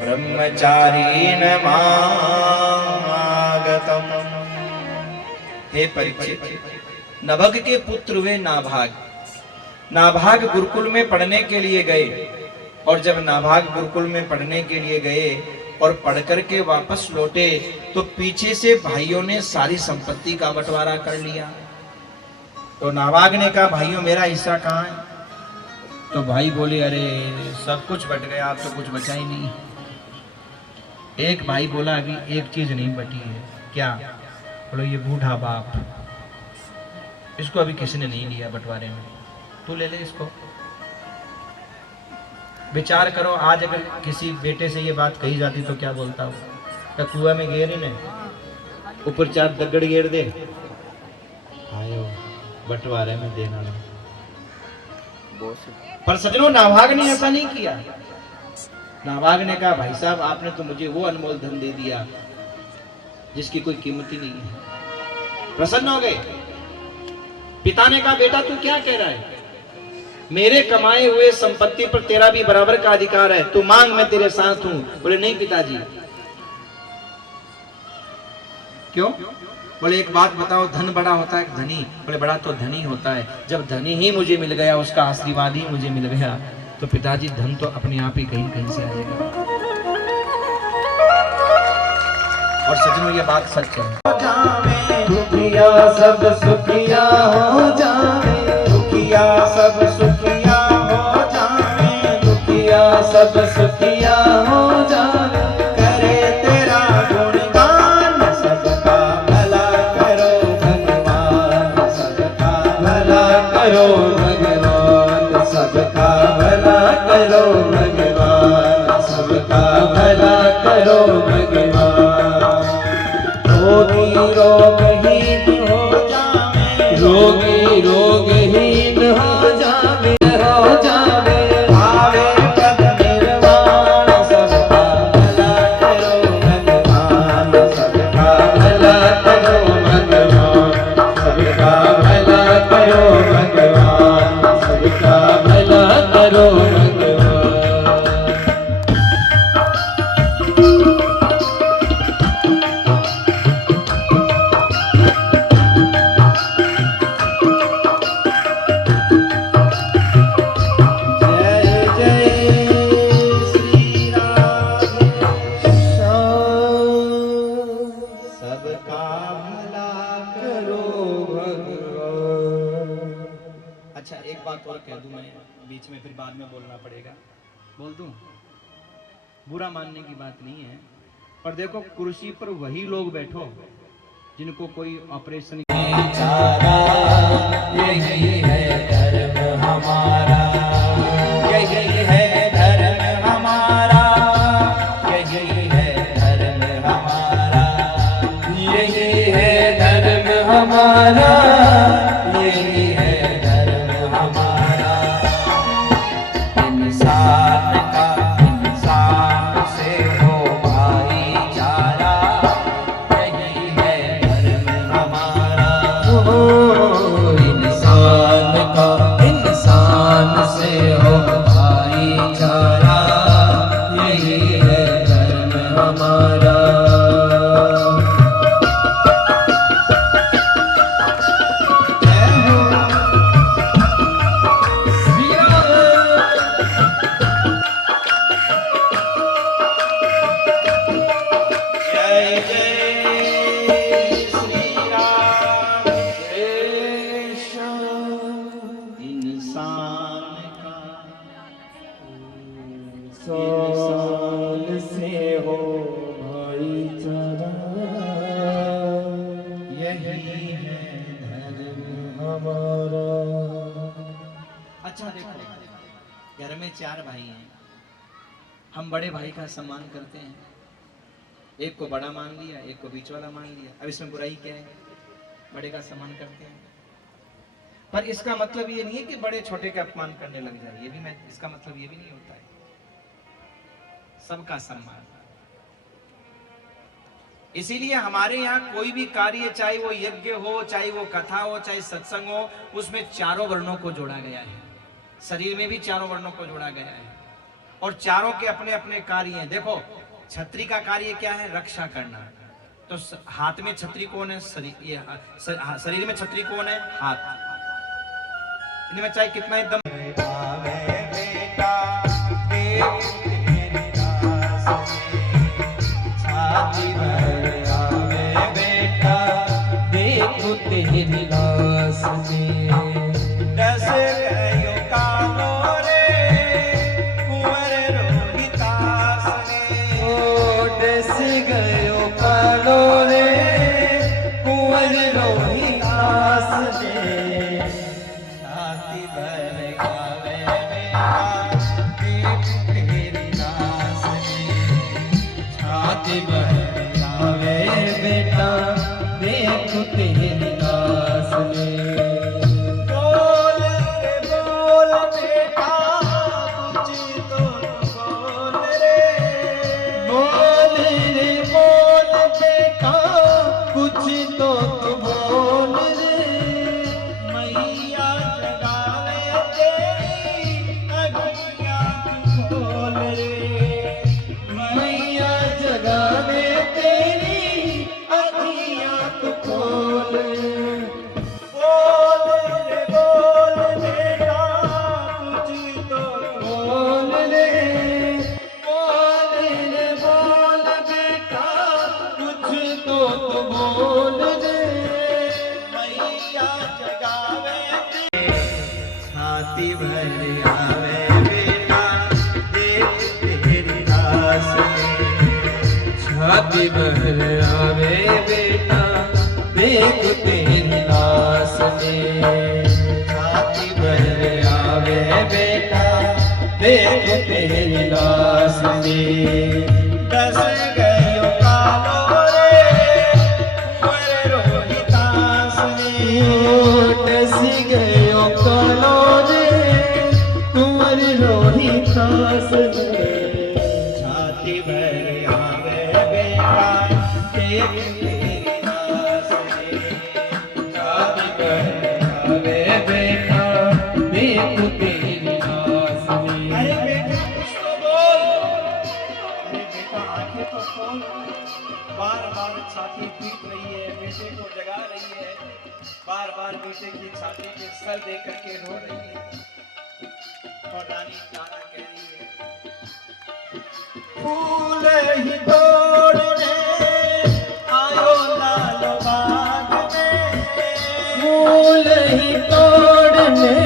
ब्रह्मचारीण मागतम। हे परीक्षित, नभग के पुत्र हुए नाभाग। नाभाग गुरुकुल में पढ़ने के लिए गए, और जब नाभाग गुरुकुल में पढ़ने के लिए गए और पढ़कर के वापस लौटे तो पीछे से भाइयों ने सारी संपत्ति का बंटवारा कर लिया। तो नाभाग ने कहा, भाइयों मेरा हिस्सा कहाँ है? तो भाई बोले, अरे सब कुछ बट गया, अब तो कुछ बचा ही नहीं। एक भाई बोला, अभी एक चीज नहीं बटी है। क्या? बोलो, ये बूढ़ा बाप, इसको अभी किसी ने नहीं लिया बंटवारे में, तू ले ले इसको। विचार करो, आज अगर किसी बेटे से ये बात कही जाती तो क्या बोलता हो? क्या कुआं में गेर ने ऊपर 4 दगड़ गेर दे, आयो बंटवारे में देना ना। पर सजनों, नाभाग ने ऐसा नहीं किया। नाभाग ने कहा, भाई साहब आपने तो मुझे वो अनमोल धन दे दिया जिसकी कोई कीमत ही नहीं है। प्रसन्न हो गए। पिता ने कहा, बेटा तू क्या कह रहा है? मेरे कमाए हुए संपत्ति पर तेरा भी बराबर का अधिकार है, तू मांग, मैं तेरे साथ हूं। बोले, नहीं पिताजी। क्यों? बोले, एक बात बताओ, धन बड़ा होता है धनी? बोले, बड़ा तो धनी होता है, जब धनी ही मुझे मिल गया, उसका आशीर्वाद ही मुझे मिल गया, तो पिताजी धन तो अपने आप ही कहीं कहीं से आ जाएगा। और सजनों, ये बात सच है। दुखिया सब सुखिया हो जावे, दुखिया सब सुखिया हो जावे, दुखिया सब सुखिया हो जावे, करे तेरा गुणगान, सबका भला करो भगवान, सबका भला करो भगवान, सबका भला करो भगवान, सबका भला करो भगवान। रोगी रोगहीन हो जावे, रोगी रोगहीन हो जावे, आवे पद निर्वाण, सबका भला करो भगवान, सबका भला करो भगवान, सबका भला करो भगवान, सबका भला करो भगवान। अच्छा, एक बात और कह दूं मैं, बीच में फिर बाद में बोलना पड़ेगा, बोल दूं? बुरा मानने की बात नहीं है, पर देखो, कुर्सी पर वही लोग बैठो जिनको कोई ऑपरेशन। यही है धर्म हमारा, यही है धर्म हमारा, यही है धर्म हमारा, यही है धर्म हमारा, यही है धर्म हमारा। इंसान का इंसान से हो भाईचारा, यही है धर्म हमारा। इंसान का इंसान से हो भाईचारा, यही है धर्म हमारा। इंसान से हो भाईचारा, यही है धर्म हमारा। अच्छा देखो, घर में 4 भाई हैं, हम बड़े भाई का सम्मान करते हैं, एक को बड़ा मान लिया, एक को बीच वाला मान लिया। अब इसमें बुराई क्या है? बड़े का सम्मान करते हैं, पर इसका मतलब ये नहीं है कि बड़े छोटे का अपमान करने लग जाए। ये भी मैं, इसका मतलब ये भी नहीं होता है। सबका सम्मान। इसीलिए हमारे यहाँ कोई भी कार्य, चाहे वो यज्ञ हो, चाहे वो कथा हो, चाहे सत्संग हो, उसमें चारों वर्णों को जोड़ा गया है। शरीर में भी चारों वर्णों को जोड़ा गया है। और चारों के अपने अपने कार्य हैं। देखो छत्री का कार्य क्या है? रक्षा करना। तो हाथ में छत्री कौन है? शरीर में छत्री कौन है? हाथ। इनमें चाहे कितना ही दम तेरी लाश में दस गयो कालो रे कुंवर रोहितास ने। ओ दस गयो कालो रे कुंवर रोहितास ने। छाती भर गावे बेटा देख तेरी लाश ने। छाती भर गावे बेटा देख तेरी लाश में। बोल रे बोल बेटा कुछ तो बोल रे। बोल रे बोल बेटा कुछ तो बोल रे। मैया जगावे तेरी अखियाँ खोल रे। मैया जगावे तेरी अखियाँ तो खोल। बोल रे बोल बेटा कुछ तो बोल रे बोल रे बोल बेटा कुछ तो बोल रे। मैया जगावे छाती भर आवे बेटा देख तेरी लाश में। छाती भर आवे बेटा देख तेरी लाश में। छाती भर आवे बेटा देख तेरी लाश में। दस गयो कालो रे कुंवर रोहितास ने। दस गयो कालो रे कुंवर रोहितास ने। छाती भर आवे बेटा देख तेरी लाश में। छाती भर आवे बेटा देख तेरी लाश में। अरे बेटा कुछ तो बोल। अरे बेटा आंखें तो खोल। बार बार छाती पीट रही है, बेटे को जगा रही है। बार बार बेटे की छाती पे सर दे करके रो रही है। और रानी तारा कह रही है फूल ही तोड़ने आयो लाल बाग में। फूल ही तोड़ने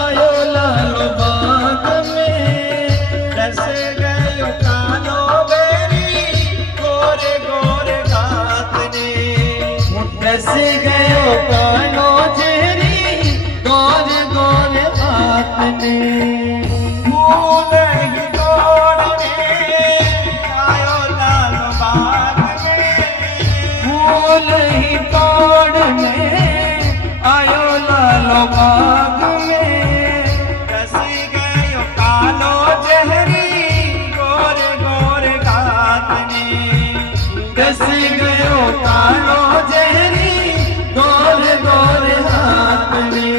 आयो लालो बाग में। दस गयो कालो बेरी गोरे गोरे गात ने। दस गयो कालो झेरी गोर गोर हाथ ने। फूल ही तोड़ने आयो लाल बाग में। फूल ही तोड़ने आयो लालो बाग में। दस गयो कालो जहरी गोरे गोरे गात ने। दस गयो कालो झेरी गोर गोर हाथ ने।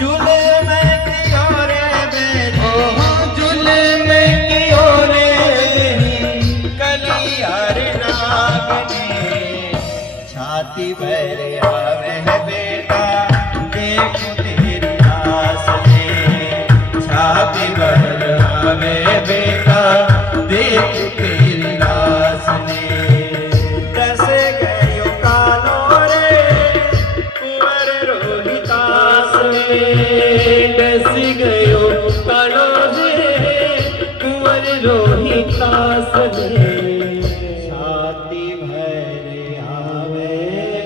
जुल्म कियो रे बेरी जुल्म कियो रे बेरी कलियार नाग ने। छाती भर आवे बेटा देख तेरी लाश में। छाती भर आवे बेटा देख तेरी लाश ने। दस गयो कालो रे कुंवर रोहितास ने। दस गयो कालो रे कुंवर रोहितास ने। छाती भर आवे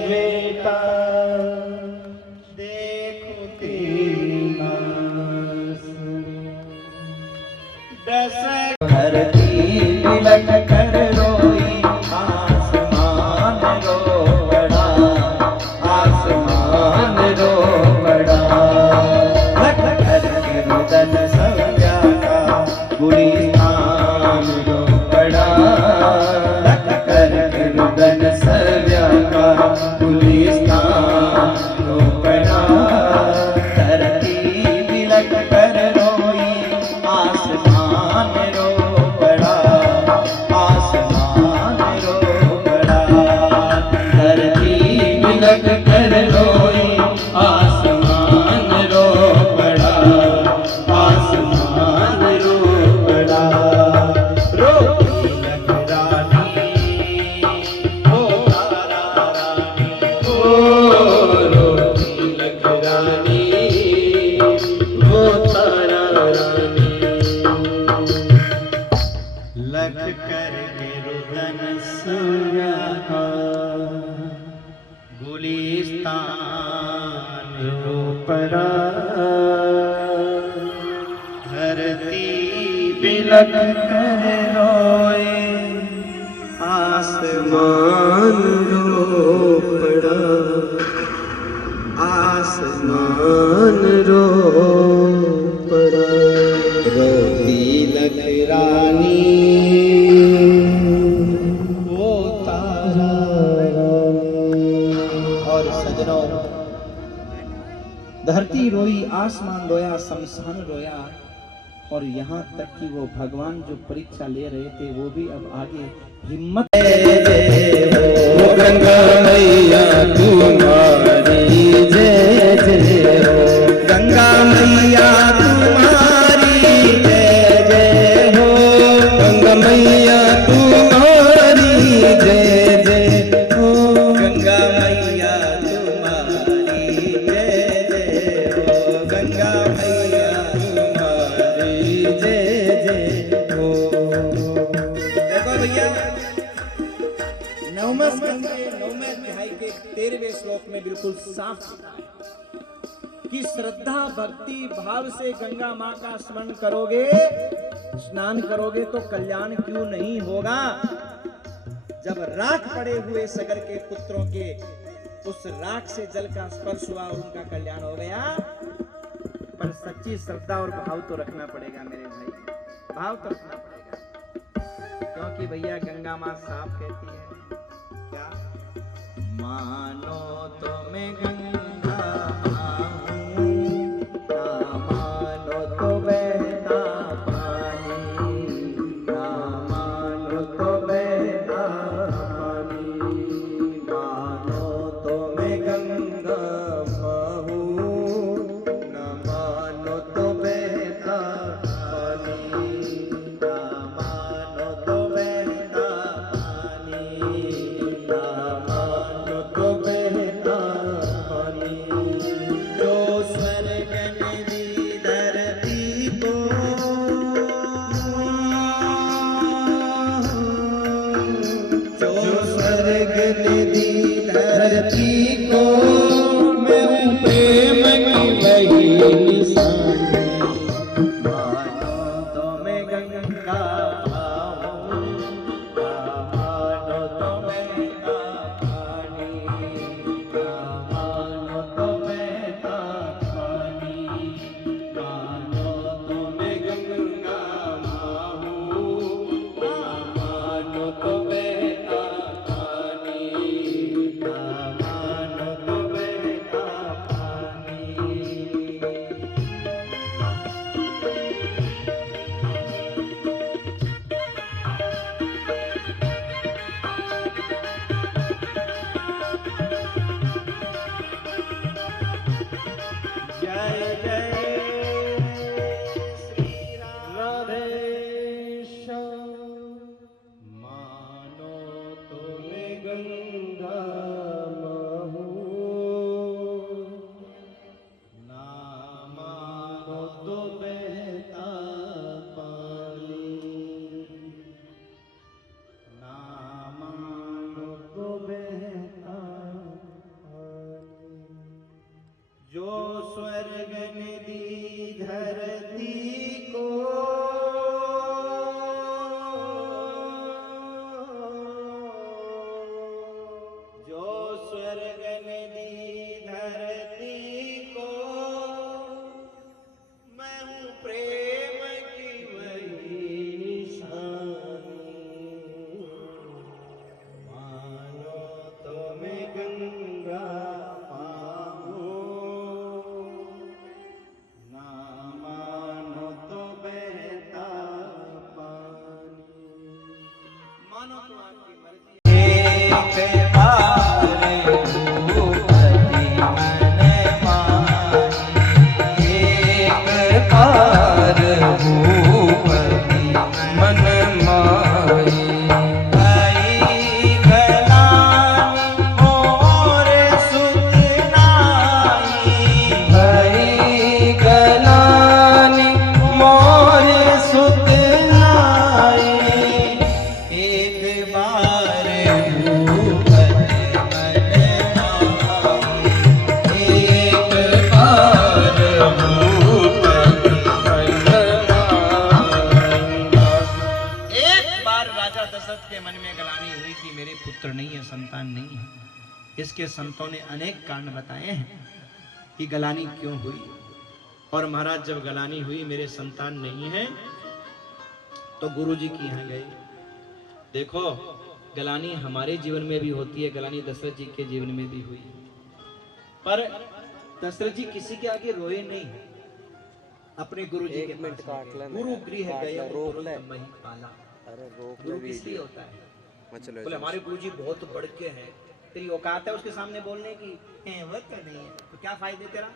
बेटा देखो तेरी लाश में। दस धरती तिलक कर रोई आसमान रो पड़ा। आसमान रो पड़ा। लख कर के रुदन सव्या का गुलिस्तान रो पड़ा। लख कर के रुदन सव्या का गुलिस्तान रो पड़ा। धरती तिलक कर रोई आसमान तिलक कर रोए आसमान रो पड़ा, आसमान रो पड़ा। रो तिलक रानी ओ तारा रानी, ओ रो तिलक रानी ओ तारा रानी। लख कर के रुदन सोया का गुलिस्तान रो पड़ा, धरती बिलख कर रोए आसमान रो पड़ा, आसमान रो पड़ा। रोती लख रानी वो तारा रानी। और सजनों, धरती रोई, आसमान रोया, शमशान रोया, और यहाँ तक कि वो भगवान जो परीक्षा ले रहे थे वो भी अब आगे हिम्मत। हो गंगा मैया तुम्हारी जय जय हो, गंगा मैया तुम्हारी जय जय हो, गंगा मैया तुम्हारी जय जय हो, गंगा मैया तुम्हारी जय जय हो, गंगा मैया तुम्हारी जय जय हो। देखो भैया, नवमे स्कंद के 9वें अध्याय के 13वें श्लोक में बिल्कुल साफ लिखा है कि श्रद्धा भक्ति भाव से गंगा माँ का स्मरण करोगे, स्नान करोगे तो कल्याण क्यों नहीं होगा। जब राख पड़े हुए सगर के पुत्रों के उस राख से जल का स्पर्श हुआ और उनका कल्याण हो गया, पर सच्ची श्रद्धा और भाव तो रखना पड़ेगा मेरे भाई, भाव तो रखना पड़ेगा। क्योंकि भैया गंगा माँ साफ कहती है क्या, मानो तो मैं गंगा हूँ, ना मानो तो बहता पानी, ना मानो तो बहता पानी, मानो तो मैं गंगा हूँ, ना मानो तो बहता पानी, ना मानो तो बहता पानी, ना मानो तो बहता पानी। जो स्वर्ग नदी धरती को, जो स्वर्ग नदी धरती को, मैं हूँ प्रेम की वही निशानी, मानो तो मैं गंगा हूँ, मानो तो बहता पानी, मानो तो बहता पानी, मानो तो मैं गंगा हूँ, मानो तो बहता पानी, मानो तो बहता पानी। जय जय श्री राधे श्याम। मानो तो मैं गंगा हूँ, ना मानो तो बहता पानी, ना मानो तो बहता पानी। जो स्वर्ग नदी धरती को, जो स्वर्ग नदी धरती को, मैं हूँ प्रेम की वही निशानी, मानो तो मैं गंगा मानो तो आपकी मर्जी। दशरथ के मन में गलानी हुई कि मेरे पुत्र नहीं है, संतान नहीं है। इसके संतों ने अनेक कारण बताए हैं कि गलानी क्यों हुई। और महाराज जब गलानी हुई मेरे संतान नहीं है तो गुरुजी के यहाँ गए। देखो गलानी हमारे जीवन में भी होती है, गलानी दशरथ जी के जीवन में भी हुई, पर दशरथ जी किसी के आगे रोए नहीं, अपने गुरु जी के पास गुरु गृह गया पाला। गुरु किस लिए होता है? बोले हमारे गुरु जी बहुत बड़ के हैं, तेरी औकात है उसके सामने बोलने की? वो तो नहीं है, तो क्या फायदे तेरा?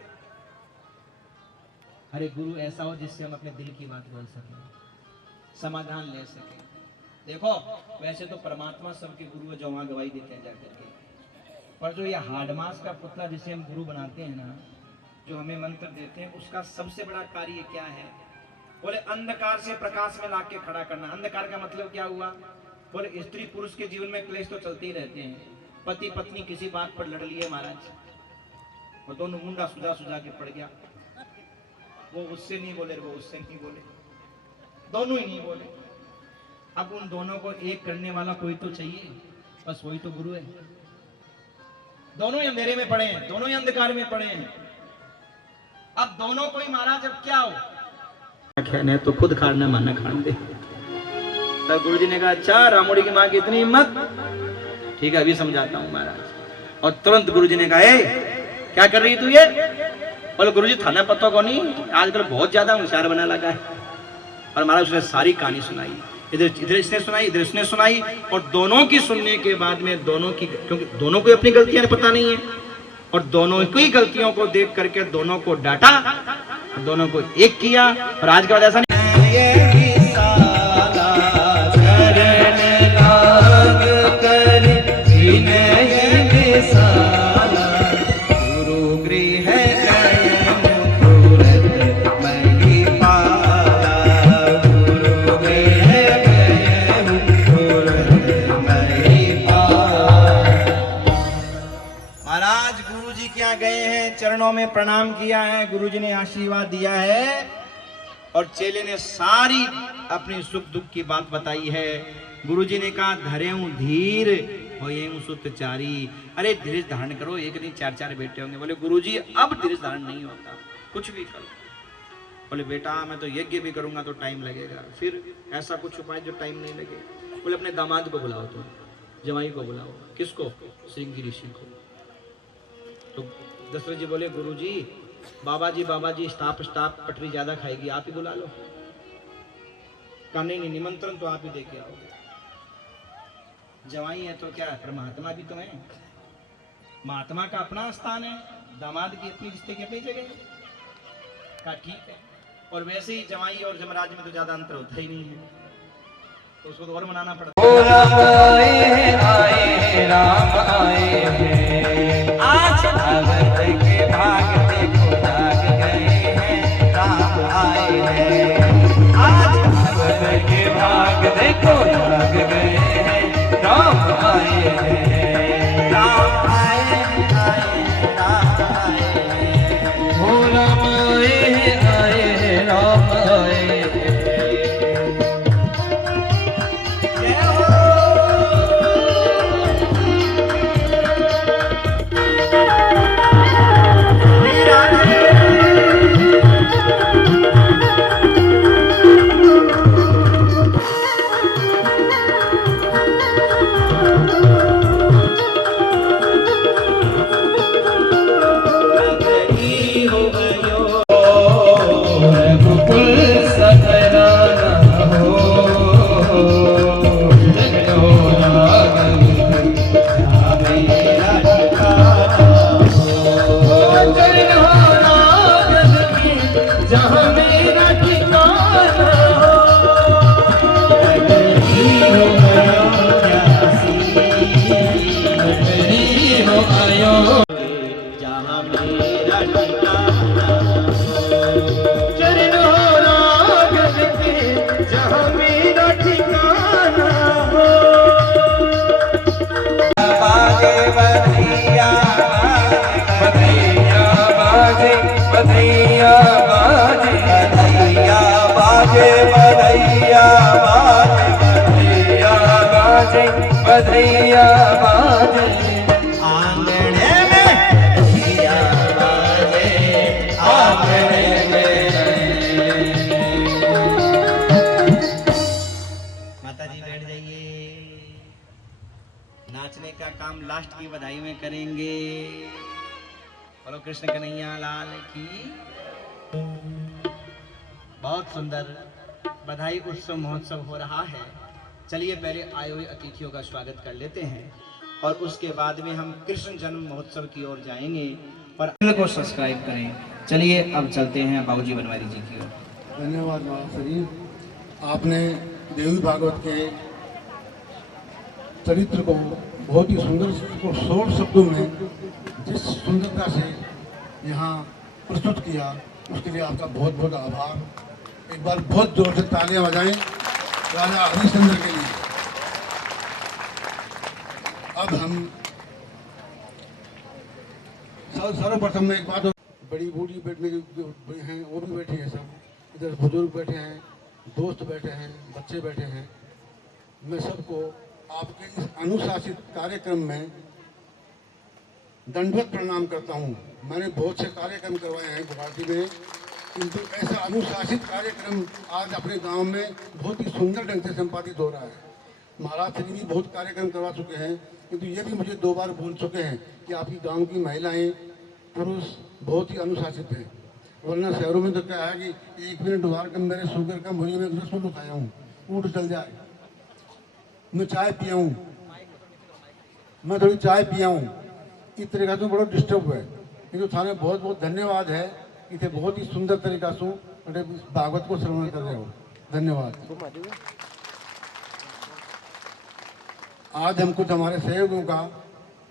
अरे गुरु ऐसा हो जिससे हम अपने दिल की बात बोल सकें, समाधान ले सकें। देखो वैसे तो परमात्मा सबके गुरु है जो वहां गवाही देते हैं जाकर के, पर जो ये हाडमास का पुतला जिसे हम गुरु बनाते हैं ना, जो हमें मंत्र देते हैं, उसका सबसे बड़ा कार्य क्या है? बोले अंधकार से प्रकाश में लाके खड़ा करना। अंधकार का मतलब क्या हुआ? बोले स्त्री पुरुष के जीवन में क्लेश तो चलते ही रहते हैं। पति पत्नी किसी बात पर लड़ लिए महाराज, और दोनों मुंडा सुझा सुझा के पड़ गया। वो उससे नहीं बोले, वो उससे नहीं बोले, दोनों ही नहीं बोले। अब उन दोनों को एक करने वाला कोई तो चाहिए, बस वही तो गुरु है। दोनों ही अंधेरे में पड़े हैं, दोनों ही अंधकार में पड़े हैं। अब दोनों को ही महाराज अब क्या हो, नहीं तो खुद खाना माना खान दे। तब गुरुजी ने कहा अच्छा रामुड़ी की माँ की इतनी हिम्मत, ठीक है अभी समझाता हूँ महाराज। और तुरंत गुरुजी ने कहा क्या कर रही तू ये? बोले गुरुजी थाना पत्तों को नहीं, आजकल बहुत ज्यादा होशियार बना लगा है। और महाराज उसने सारी कहानी सुनाई, इधर इसने सुनाई, इधर इसने सुनाई, और दोनों की सुनने के बाद में दोनों की, क्योंकि दोनों को अपनी गलतियां पता नहीं है, और दोनों की गलतियों को देख करके दोनों को डांटा, दोनों को एक किया। और आज के बाद ऐसा नहीं चरणों में प्रणाम किया है, गुरुजी ने आशीर्वाद दिया है, और चेले ने सारी अपनी सुख दुख की बात बताई है। गुरुजी ने कहा धरेऊं धीर होएऊं सुतचारी। अरे धीरज धारण करो, एक नहीं चार चार बेटे होंगे। बोले गुरुजी अब धीरज धारण नहीं होता, कुछ भी करो। बोले बेटा मैं तो यज्ञ भी करूंगा तो टाइम लगेगा, फिर ऐसा कुछ उपाय जो टाइम नहीं लगे। बोले अपने दामाद को बुलाओ, तुम जमाई को बुलाओ। किसको? श्रृंगी ऋषि को। तो दशरथ जी बोले गुरुजी बाबा जी स्टाफ पटरी ज्यादा खाएगी, आप ही बुला लो। कहा नहीं, निमंत्रण तो आप ही देके आओगे, जवाई है तो क्या है, परमात्मा भी तो है, महात्मा का अपना स्थान है, दामाद की अपनी रिश्ते की अपनी जगह। कहा ठीक है। और वैसे ही जवाई और जमराज में तो ज्यादा अंतर होता ही नहीं है, तो उसको तो और मनाना पड़ता है। राम आए हैं आज भगत के भाग देखो जाग गए हैं। राम आए हैं आज भगत के भाग देखो जाग गए हैं। राम आए हैं, राम आए राम आए, हो राम आए राम आए। जय हो बाजे बधैया बाजे आंगने में बधैया बाजे आंगने में। माता जी बैठ जाइए। नाचने का काम लास्ट की बधाई में करेंगे। बोलो कृष्ण कन्हैया लाल की। बहुत सुंदर बधाई उत्सव महोत्सव हो रहा है। चलिए पहले आए हुए अतिथियों का स्वागत कर लेते हैं और उसके बाद में हम कृष्ण जन्म महोत्सव की ओर जाएंगे। और चैनल को सब्सक्राइब करें। चलिए अब चलते हैं बाबूजी बनवारी जी की ओर। धन्यवाद महाराज शरीफ, आपने देवी भागवत के चरित्र को बहुत ही सुंदर को 16 शब्दों में जिस सुंदरता से यहाँ प्रस्तुत किया, उसके लिए आपका बहुत बहुत आभार। एक बार बहुत जोर से तालियां बजाएं राजा हरिश्चंद्र के लिए। अब हम सर्वप्रथम में एक बात, बड़ी बूढ़ी बैठने की जो हैं वो भी बैठी हैं, सब इधर बुजुर्ग बैठे हैं, दोस्त बैठे हैं, बच्चे बैठे हैं। मैं सबको आपके इस अनुशासित कार्यक्रम में दंडवत प्रणाम करता हूँ। मैंने बहुत से कार्यक्रम करवाए हैं गुवाहाटी में, किंतु ऐसा अनुशासित कार्यक्रम आज अपने गांव में बहुत ही सुंदर ढंग से संपादित हो रहा है। महाराज श्री भी बहुत कार्यक्रम करवा चुके हैं, किंतु ये भी मुझे 2 बार बोल चुके हैं कि आपकी गांव की महिलाएं पुरुष बहुत ही अनुशासित हैं। वरना शहरों में तो क्या है कि 1 मिनट बाहर कम मेरे शुगर कम हुई, मैं रसगुल्ला खाया हूँ, ऊँट चल जाए, मैं चाय पिया हूँ, मैं थोड़ी चाय पिया हूँ, इस तरीका से बड़ा डिस्टर्ब हुआ है। किंतु थाने बहुत बहुत धन्यवाद है, इसे बहुत ही सुंदर तरीका से भागवत को श्रवण कर रहे हो। धन्यवाद। आज हम कुछ हमारे सहयोगियों का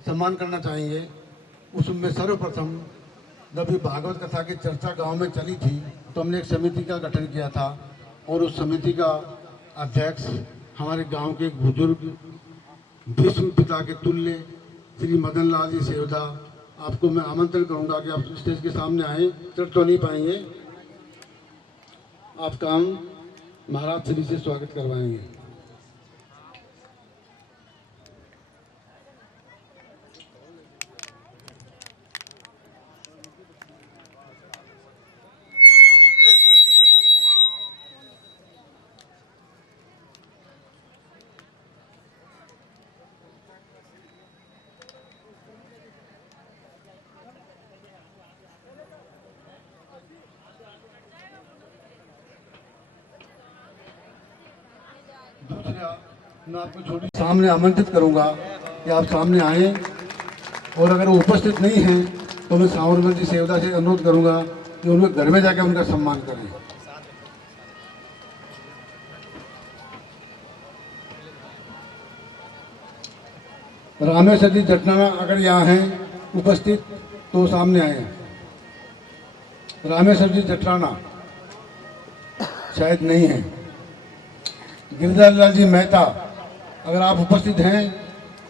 सम्मान करना चाहेंगे। उसमें सर्वप्रथम जब ये भागवत कथा की चर्चा गांव में चली थी तो हमने एक समिति का गठन किया था और उस समिति का अध्यक्ष हमारे गांव के एक बुजुर्ग भीष्म पिता के तुल्य श्री मदन लाल जी सेवदा, आपको मैं आमंत्रण करूंगा कि आप स्टेज के सामने आए। चढ़ तो नहीं पाएंगे, आपका हम महाराज श्री से स्वागत करवाएंगे। दूसरा मैं आपको छोटी सामने आमंत्रित करूंगा कि आप सामने आए, और अगर वो उपस्थित नहीं हैं तो मैं सावरमल जी सेवदा से अनुरोध करूंगा कि उनके घर में जाकर उनका सम्मान करें। रामेश्वर जी जटनाना अगर यहाँ हैं उपस्थित तो सामने आए। रामेश्वर जी जटराना शायद नहीं है। गिरिधर लाल जी मेहता अगर आप उपस्थित हैं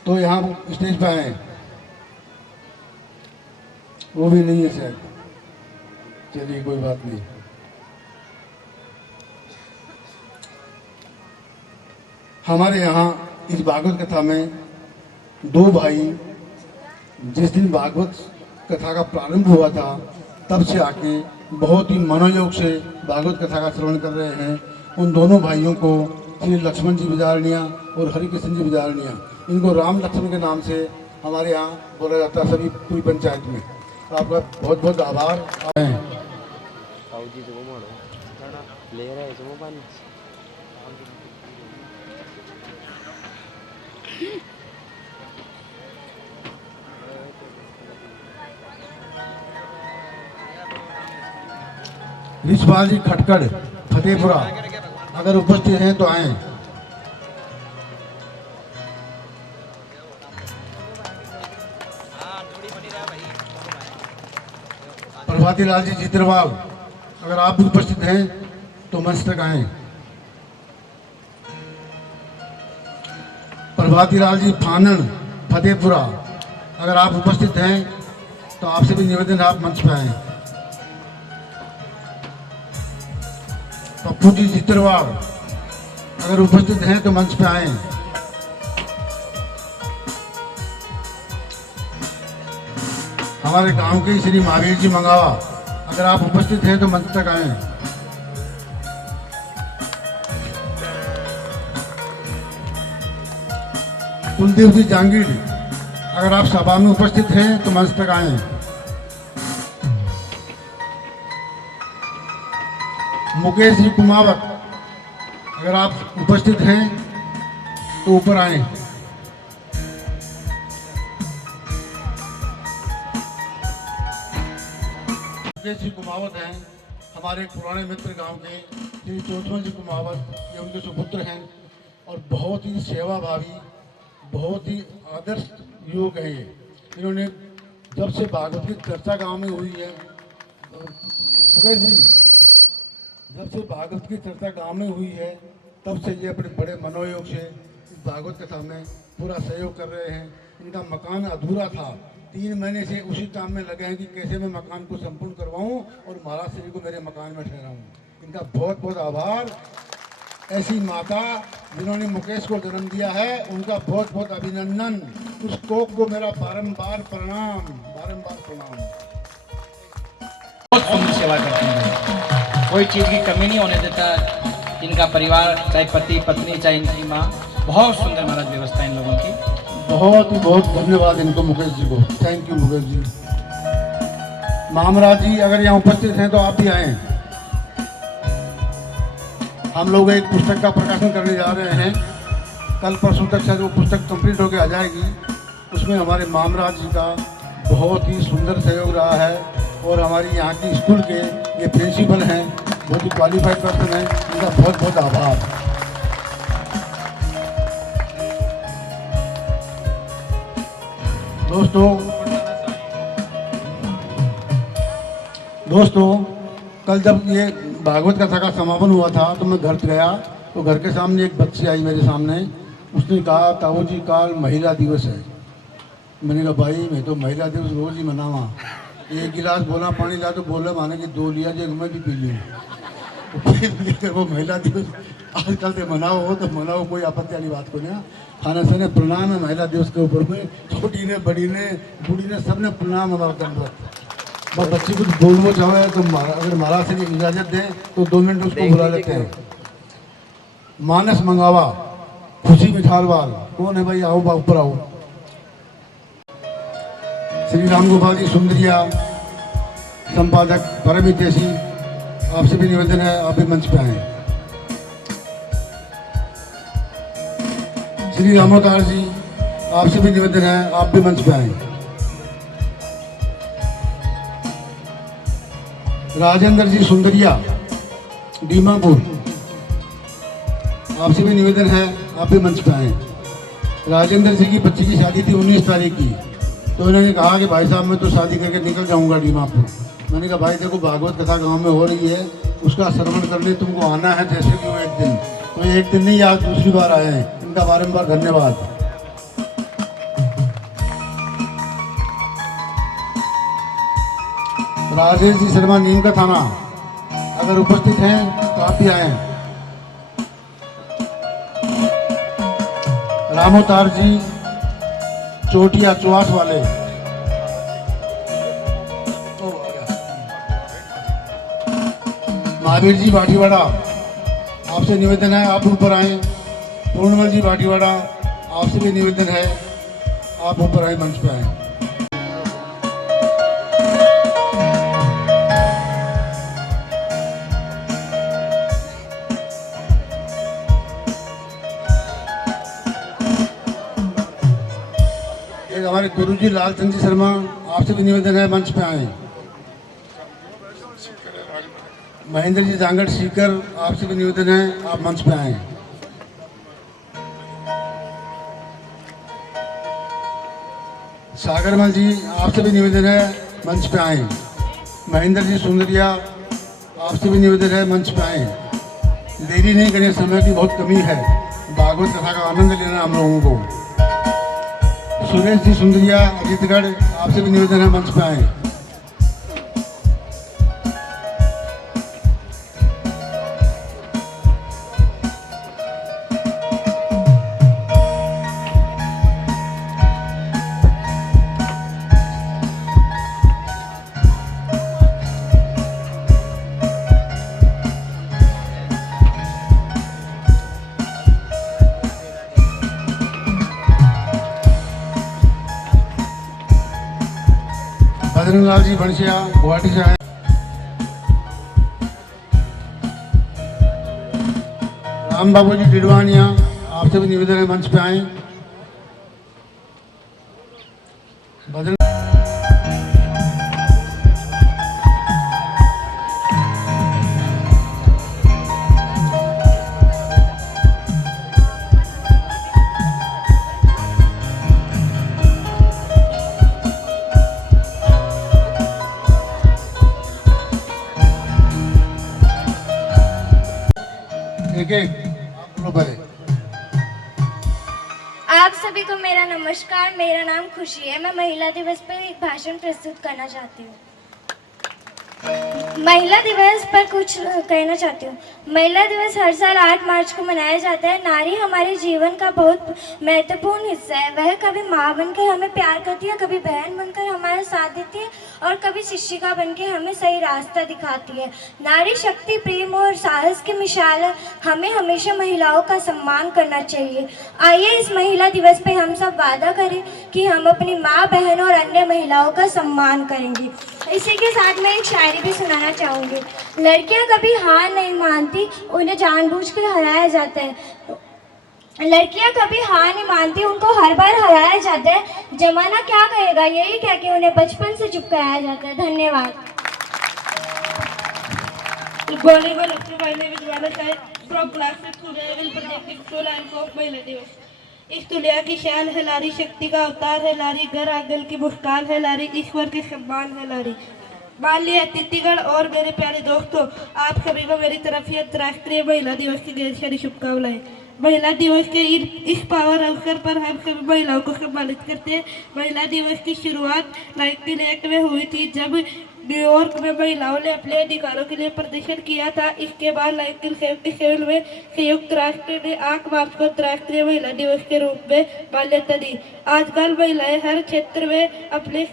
तो यहाँ स्टेज पर आए, वो भी नहीं है शायद। चलिए कोई बात नहीं। हमारे यहाँ इस भागवत कथा में 2 भाई जिस दिन भागवत कथा का प्रारंभ हुआ था तब से आके बहुत ही मनोयोग से भागवत कथा का श्रवण कर रहे हैं। उन दोनों भाइयों को श्री लक्ष्मण जी बिजारनिया और हरिकृष्ण जी बिजारनिया, इनको राम लक्ष्मण के नाम से हमारे यहाँ बोला जाता है सभी पूरी पंचायत में। तो आपका बहुत बहुत आभार। रिछपाल जी खटकड़ फतेहपुरा अगर उपस्थित हैं तो आए। प्रभाती लाल जी चित्रवाल अगर आप भी उपस्थित हैं तो मंच तक आए। प्रभाती लाल जी फानन फतेहपुरा अगर आप उपस्थित हैं तो आपसे भी निवेदन आप मंच पर आए। पप्पू जी चित्रवाल अगर उपस्थित हैं तो मंच पे आए। हमारे गांव के श्री महावीर जी मंगावा, अगर आप उपस्थित हैं तो मंच तक आए। कुलदीप जी जांगीर, अगर आप सभा में उपस्थित हैं तो मंच तक आए। मुकेश जी कुमावत, अगर आप उपस्थित हैं तो ऊपर आए। मुकेश जी कुमावत हैं हमारे एक पुराने मित्र गांव के, श्री चौथमल जी कुमावत, ये उनके सुपुत्र हैं और बहुत ही सेवाभावी, बहुत ही आदर्श युवक हैं ये। इन्होंने जब से भागवत की चर्चा गांव में हुई है, मुकेश जी, जब से भागवत की चर्चा गांव में हुई है तब से ये अपने बड़े मनोयोग से इस भागवत कथा में पूरा सहयोग कर रहे हैं। इनका मकान अधूरा था, 3 महीने से उसी काम में लगे हैं कि कैसे मैं मकान को संपूर्ण करवाऊं और महाराज श्री को मेरे मकान में ठहराऊं। इनका बहुत बहुत आभार। ऐसी माता जिन्होंने मुकेश को जन्म दिया है, उनका बहुत बहुत अभिनंदन। उस कोक को मेरा बारंबार प्रणाम, बारंबार प्रणाम। बहुत सुंदर सेवा करते हैं, कोई चीज़ की कमी नहीं होने देता। इनका परिवार, चाहे पति पत्नी, चाहे इनकी माँ, बहुत सुंदर महाराज व्यवस्था इन लोगों की। बहुत धन्यवाद इनको, मुकेश जी को। Thank you Mukesh ji. मामराज जी अगर यहाँ उपस्थित हैं तो आप भी आए। हम लोग एक पुस्तक का प्रकाशन करने जा रहे हैं, कल परसों तक शायद वो पुस्तक कंप्लीट होकर आ जाएगी। उसमें हमारे मामराज जी का बहुत ही सुंदर सहयोग रहा है और हमारी यहाँ की स्कूल के ये प्रिंसिपल हैं, बहुत ही क्वालिफाइड पर्सन हैं, इनका बहुत बहुत आभार। दोस्तों कल जब ये भागवत कथा का समापन हुआ था तो मैं घर गया तो घर के सामने एक बच्ची आई मेरे सामने। उसने कहा, ताऊ जी काल महिला दिवस है। मैंने कहा भाई मैं तो महिला दिवस रोज ही मनावा, एक गिलास बोला पानी ला तो बोला माने कि 2 लिया जो मैं भी पी लूँ। वो महिला दिवस आजकल से मनाओ हो तो मनाओ, कोई आपत्ति वाली बात को नहीं। खाना से प्रणाम है महिला दिवस के ऊपर में, छोटी ने बड़ी ने बूढ़ी ने सबने प्रणाम हमारा दंडवत। बस बच्ची कुछ बोलना चाहे तो अगर महाराज से इजाजत दें तो 2 मिनट उसको बुला लेते हैं। मानस मंगावा, खुशी मिठालवाल, कौन है भाई? आओ ऊपर आओ। श्री राम गोपाल जी सुंदरिया, संपादक परम हितैषी, आपसे भी निवेदन है आप भी मंच पे आए। श्री रामोतार जी, आपसे भी निवेदन है आप भी मंच पे आए। राजेंद्र जी सुंदरिया, दीमापुर, आपसे भी निवेदन है आप भी मंच पे आए। राजेंद्र जी की बच्ची की शादी थी 19 तारीख की, तो उन्होंने कहा कि भाई साहब मैं तो शादी करके निकल जाऊंगा दीमापुर। मैंने कहा भाई देखो भागवत कथा गांव में हो रही है, उसका श्रवण करने तुमको आना है, जैसे कि वो एक दिन, तो एक दिन नहीं आज दूसरी बार आए हैं। इनका बारंबार धन्यवाद। राजेश जी शर्मा, नीम का थाना, अगर उपस्थित हैं तो आप भी आए। रामोतार जी चोटिया चुआस वाले, महावीर जी भाटीवाड़ा, आपसे निवेदन है आप ऊपर आए। पूर्णमल जी भाटीवाड़ा, आपसे भी निवेदन है आप ऊपर आए, मंच पे आए। एक हमारे गुरुजी लालचंद जी शर्मा, आपसे भी निवेदन है मंच पे आए। महेंद्र जी जांगड़ सीकर, आपसे भी निवेदन है आप मंच पे आए। सागरमल जी, आपसे भी निवेदन है मंच पे आए। महेंद्र जी सुंदरिया, आपसे भी निवेदन है मंच पे आए। देरी नहीं करें, समय की बहुत कमी है, भागवत कथा का आनंद लेना हम लोगों को। सुरेश जी सुंदरिया अजीतगढ़, आपसे भी निवेदन है मंच पे आए। बजरंग लाल जी बंसिया गुवाहाटी से आए। राम बाबू जी डिडवानिया, आपसे भी निवेदन है मंच पे आए। बजरंग एक आप बोलो पहले। आप सभी को मेरा नमस्कार। मेरा नाम खुशी है। मैं महिला दिवस पर एक भाषण प्रस्तुत करना चाहती हूँ। महिला दिवस पर कुछ कहना चाहती हूँ। महिला दिवस हर साल 8 मार्च को मनाया जाता है। नारी हमारे जीवन का बहुत महत्वपूर्ण हिस्सा है। वह कभी माँ बनकर हमें प्यार करती है, कभी बहन बनकर हमारा साथ देती है और कभी शिक्षिका बनकर हमें सही रास्ता दिखाती है। नारी शक्ति, प्रेम और साहस की मिसाल है। हमें हमेशा महिलाओं का सम्मान करना चाहिए। आइए इस महिला दिवस पर हम सब वादा करें कि हम अपनी माँ, बहन और अन्य महिलाओं का सम्मान करेंगे। इसी के साथ मैं एक शायरी भी सुनाना चाहूँगी। लड़कियाँ कभी हार नहीं मानती, उन्हें जानबूझकर हराया जाता है। लड़कियाँ कभी हार नहीं मानती, उनको हर बार हराया जाता है। जमाना क्या कहेगा, यही कह के उन्हें बचपन से चुप कराया जाता है। धन्यवाद। Good morning, all of you. My name is Vana Sai from class 6. Today I will present the full lines of महिला दिवस। इस दुनिया की शान है लारी, शक्ति का अवतार है लारी, घर आंगन की मुस्कान है लारी, ईश्वर के सम्मान है लारी। माननीय अतिथिगण और मेरे प्यारे दोस्तों, आप सभी को मेरी तरफ से अंतर्राष्ट्रीय महिला दिवस की ढेर सारी शुभकामनाएं। महिला दिवस के इस पावन अवसर पर हम सभी महिलाओं को सम्मानित करते हैं। महिला दिवस की शुरुआत 1908 में हुई थी, जब न्यूयॉर्क में महिलाओं ने अपने अधिकारों के लिए प्रदर्शन किया था। इसके बाद 1977 में संयुक्त राष्ट्र ने 8 मार्च को अंतर्राष्ट्रीय महिला दिवस के रूप में मान्यता दी। आजकल महिलाएं हर क्षेत्र में अपने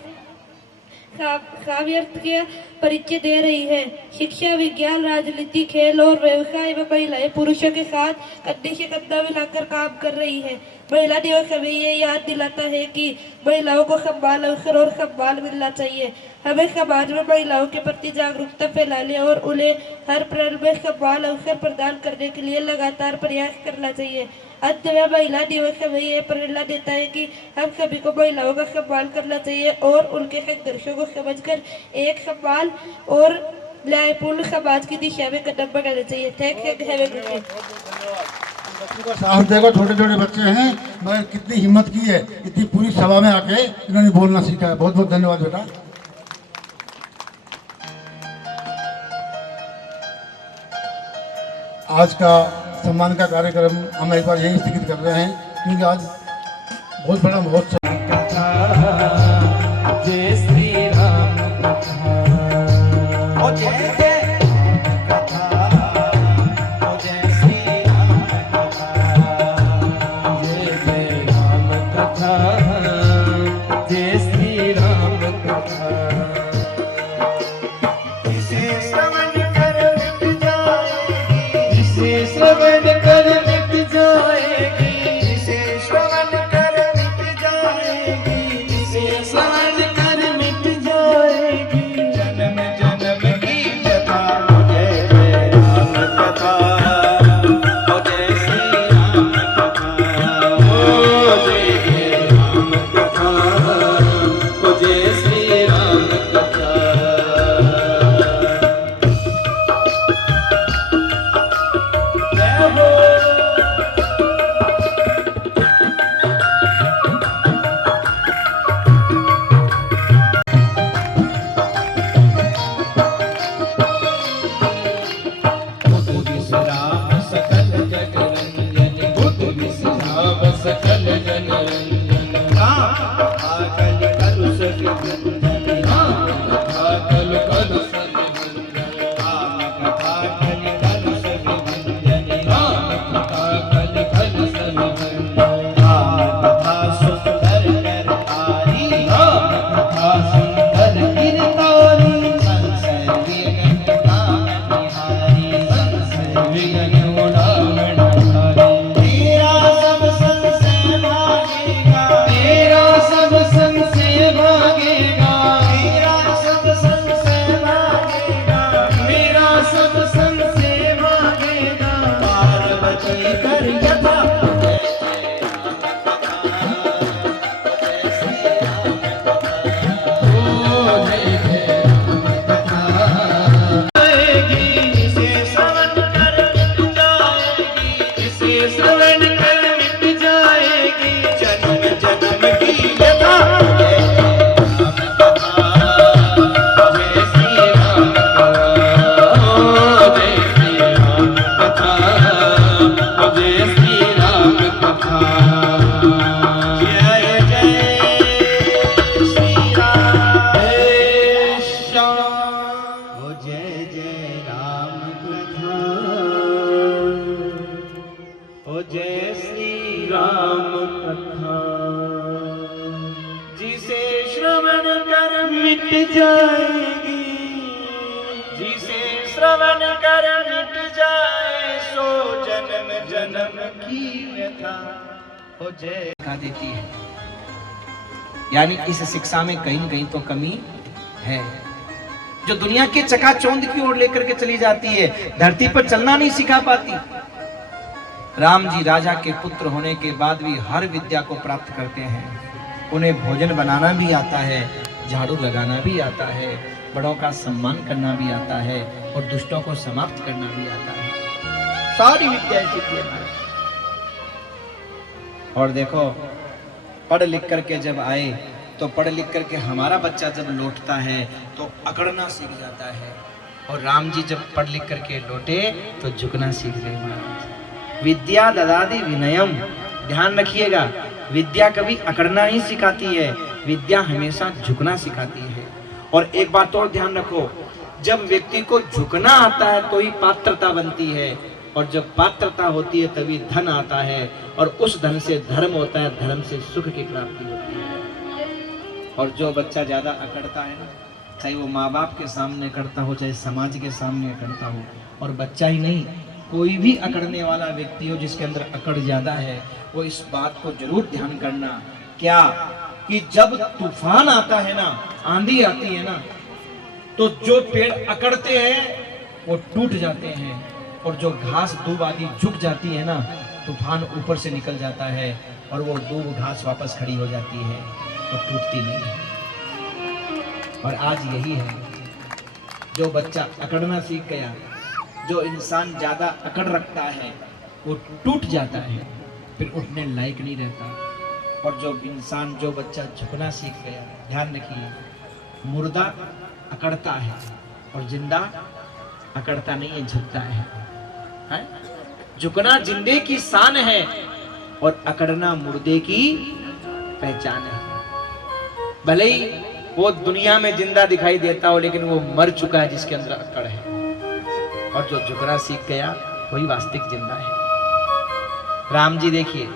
काव्यर्थ के परिचय दे रही है। शिक्षा, विज्ञान, राजनीति, खेल और व्यवसाय में महिलाएं पुरुषों के साथ कंधे से कंधा मिलाकर काम कर रही है। महिला दिवस हमें ये याद दिलाता है कि महिलाओं को सम्मान, अवसर और सम्मान मिलना चाहिए। हमें समाज में महिलाओं के प्रति जागरूकता फैलाने और उन्हें हर पल में सम्मान, अवसर प्रदान करने के लिए लगातार प्रयास करना चाहिए। अंत में महिला दिवस हमें यह प्रेरणा देता है कि हम सभी को महिलाओं का सम्मान करना चाहिए और उनके संघर्षों को समझकर एक सम्मान और न्यायपूर्ण समाज की दिशा में कदम बढ़ाना चाहिए। Thank you. बच्चों का साहस देखो, छोटे छोटे बच्चे हैं मगर कितनी हिम्मत की है, इतनी पूरी सभा में आके इन्होंने बोलना सीखा है। बहुत बहुत धन्यवाद बेटा। आज का सम्मान का कार्यक्रम हम एक बार यही स्थगित कर रहे हैं क्योंकि आज बहुत बड़ा महोत्सव। जय श्री राम कथा, ओ जय जय कथा, ओ जय श्री राम कथा, जय जय राम कथा, जय श्री राम कथा। इसे श्रवण कर मिट जाएगी, इसे श्रवण कर मिट जाएगी, इसे श्रवण कर मिट जाएगी। राम कथा, जिसे श्रवण कर मिट जाएगी, जिसे श्रवण कर मिट जाए सो जन्म जन्म की व्यथा हो जय सिखा देती है। यानी इस शिक्षा में कहीं न कहीं तो कमी है, जो दुनिया के चकाचौंध की ओर लेकर के चली जाती है, धरती पर चलना नहीं सिखा पाती। राम जी राजा के पुत्र होने के बाद भी हर विद्या को प्राप्त करते हैं। उन्हें भोजन बनाना भी आता है, झाड़ू लगाना भी आता है, बड़ों का सम्मान करना भी आता है और दुष्टों को समाप्त करना भी आता है। सारी विद्या सीखी है। और देखो, पढ़ लिख करके जब आए तो पढ़ लिख करके हमारा बच्चा जब लौटता है तो अकड़ना सीख जाता है, और राम जी जब पढ़ लिख करके लौटे तो झुकना सीख गए महाराज। विद्या ददाति विनयम, ध्यान रखिएगा, विद्या कभी अकड़ना ही सिखाती है, विद्या हमेशा झुकना सिखाती है। और एक बात और ध्यान रखो, जब व्यक्ति को झुकना आता है तो ही पात्रता बनती है, और जब पात्रता होती है तभी धन आता है, और उस धन से धर्म होता है, धर्म से सुख की प्राप्ति होती है। और जो बच्चा ज्यादा अकड़ता है ना, चाहे वो माँ बाप के सामने अकड़ता हो, चाहे समाज के सामने अकड़ता हो, और बच्चा ही नहीं, कोई भी अकड़ने वाला व्यक्ति हो जिसके अंदर अकड़ ज्यादा है, वो इस बात को जरूर ध्यान करना, क्या कि जब तूफान आता है ना, आंधी आती है ना, तो जो पेड़ अकड़ते हैं वो टूट जाते हैं, और जो घास दूब आदि झुक जाती है ना, तूफान ऊपर से निकल जाता है और वो दूब घास वापस खड़ी हो जाती है और टूटती नहीं है। और आज यही है, जो बच्चा अकड़ना सीख गया, जो इंसान ज्यादा अकड़ रखता है वो टूट जाता है, फिर उठने लायक नहीं रहता। और जो इंसान, जो बच्चा झुकना सीख गया, ध्यान रखिए, मुर्दा अकड़ता है और जिंदा अकड़ता नहीं है, झुकता है। झुकना जिंदे की शान है और अकड़ना मुर्दे की पहचान है। भले ही वो दुनिया में जिंदा दिखाई देता हो, लेकिन वो मर चुका है जिसके अंदर अकड़ है, और जो झुकना सीख गया वही वास्तविक जिंदा है। राम जी देखिए,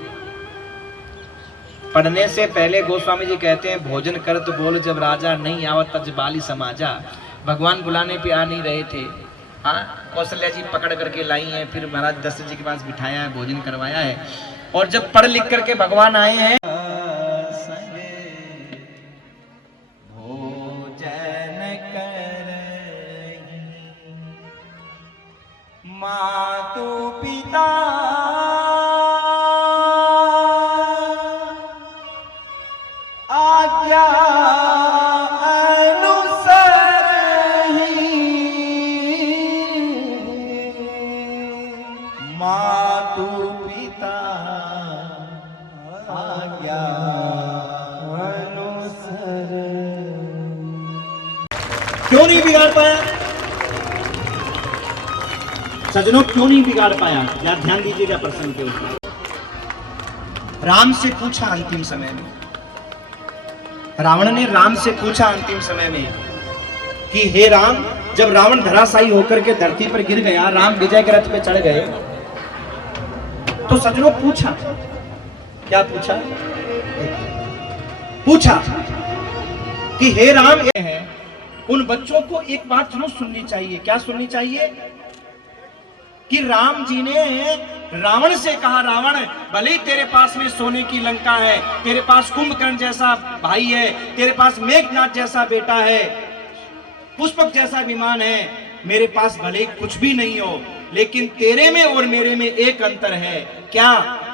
पढ़ने से पहले गोस्वामी जी कहते हैं, भोजन कर तो बोल जब राजा, नहीं आवत तज बाली समाजा। भगवान बुलाने पे आ नहीं रहे थे, हाँ, कौशल्या जी पकड़ करके लाई हैं, फिर महाराज दशरथ जी के पास बिठाया है, भोजन करवाया है, और जब पढ़ लिख करके भगवान आए हैं, भोजन कर मातु पिता आज्ञा मातु पिता आज्ञा अनुसर। क्यों नहीं बिगाड़ पाया सज्जनों, क्यों नहीं बिगाड़ पाया? यार ध्यान दीजिएगा प्रश्न के ऊपर। राम से पूछा अंतिम समय में, रावण ने राम से पूछा अंतिम समय में कि हे राम, जब रावण धराशायी होकर के धरती पर गिर गया, राम विजय के रथ पे चढ़ गए, तो सज्जनों पूछा, क्या पूछा? पूछा कि हे राम, ये है, उन बच्चों को एक बात जरूर सुननी चाहिए। क्या सुननी चाहिए? कि राम जी ने रावण से कहा, रावण भले ही तेरे पास में सोने की लंका है, तेरे पास कुंभकर्ण जैसा भाई है, तेरे पास मेघनाथ जैसा बेटा है, पुष्पक जैसा विमान है, मेरे पास भले ही कुछ भी नहीं हो, लेकिन तेरे में और मेरे में एक अंतर है। क्या?